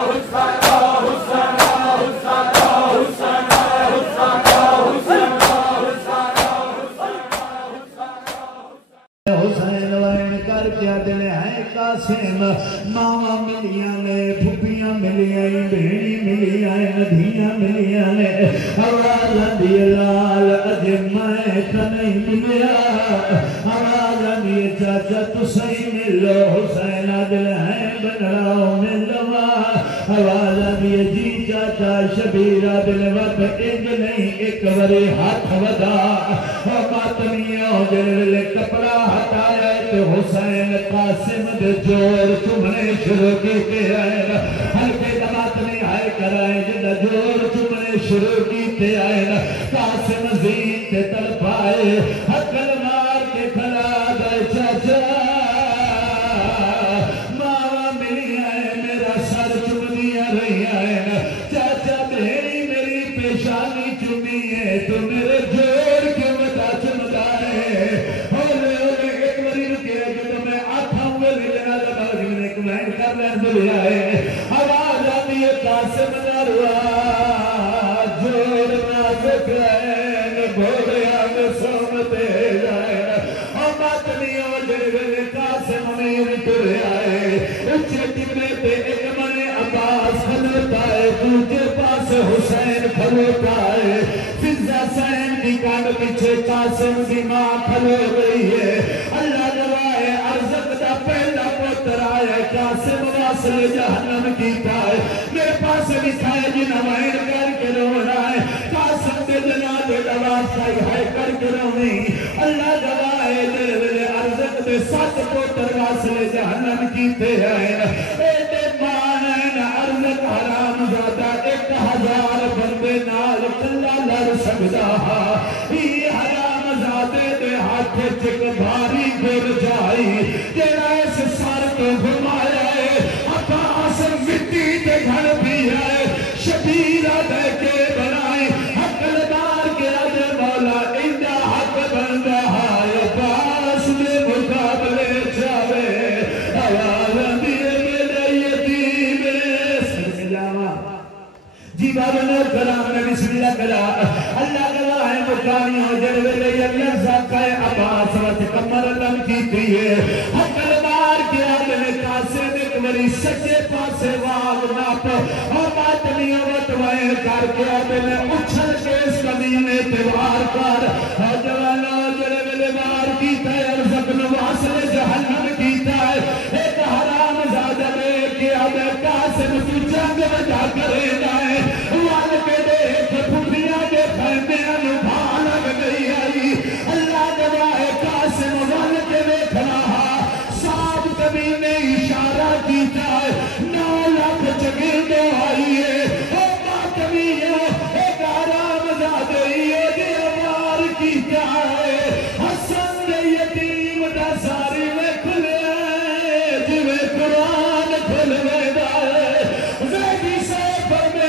حسین وائن کر کے دل ہے قاسم ماما ملیاں نے پھپیاں ملیاں بھیڑی ملیاں ندیاں ملیاں نے آواز دی لال اج میں نہیں ملیا آواز دی چاچا تسیں ملو حسین دل ہے بنڑاؤ ملوا آواز دی جی چاچا شبیرہ دل وقت انج نہیں ایک بری ہاتھ ودا ماتمیوں جلے کپڑا ہٹایا تو حسین قاسم دے جور چمنے شروع کیتے آئے ہلکے دمات نہیں آئے کرائے جدہ جور چمنے شروع کیتے آئے قاسم زین تے طلبائے حقل مار کے کھلا دے چاچا ماما ملی آئے میرا سر چمدیاں رہی آئے چاچا میری پیشانی چمی ہے تو میرے جور کے مدہ چمدہ ہے ہولے ایک بری رکے جو تو میں آتھا ہوئے لینا لگا جن ایک مہن کر رہے ہیں دلیا ہے آواز آتی ہے قاسم ناروا جور نازک رہے بھولیا میں سومتے جائے اور باتنیوں جلے قاسم امیر ترے آئے اچھے ٹکنے پہ ایک من عباس خلوتا ہے دوجہ پاس حسین خلوتا ہے فضا سین کی کان پیچھے قاسم کی ماں کھلو گئی ہے اللہ جوائے ارزق دا پہلا پتر آیا قاسم واصل جہنم کیتا ہے میرے پاس لکھا ہے جن ہمائن کر کے رو رہا ہے قاسم دے جناب دواز سائی ہے کر کے رونی اللہ جوائے دے ارزق دے سات پتر واصل جہنم کیتے ہیں اے مانین ارزق حرام زادہ 1000 بندے نال کلا لڑ سکتا یہ حرام زادے دے ہاتھ چک بھاری گر جائی جیڑا اس سار کو گھمایا ہے عباس مٹی دے گھر بھی ہے شبیرہ دے کے بنائی حقل دار کے عدے مولا انجا حق بندہ ہے عباس دے مقابلے چاہے آواز دیئے میرے یتیم سر جاوا جی بابا نور کلام نے بسم اللہ کلا اللہ کلا ہے مکانیوں جلوے لئی اللہ زاقہ عباس وقت کمر لم کیتی ہے حقل دار کے آدھے قاسم ایک بری سچے پاسے واغ ناپ اور باتنیوں وطوائن کر کے آدھے اچھل کے اس کمینے تیوار کر اور جوانوں جلوے لئی بار کیتا ہے ارزق نواصل جہنم کیتا ہے ایک حرام زادہ میں کے آدھے قاسم تو جنگ وجہ کرے جائے وال کے دیکھ پھوٹیاں کے پھیمے انبھا لگ گئی آئی اللہ جوائے قاسم وال کے دیکھ رہا صاحب کبھی نے اشارہ کیتا ہے 9 لاکھ چگے دو آئیے او ماتمی ایک حرام زادہ دے امار کیتا ہے حسن دے یتیم دا ساری میں کھلے جوے قرآن کھل گئے دائے زیدی سے فرمے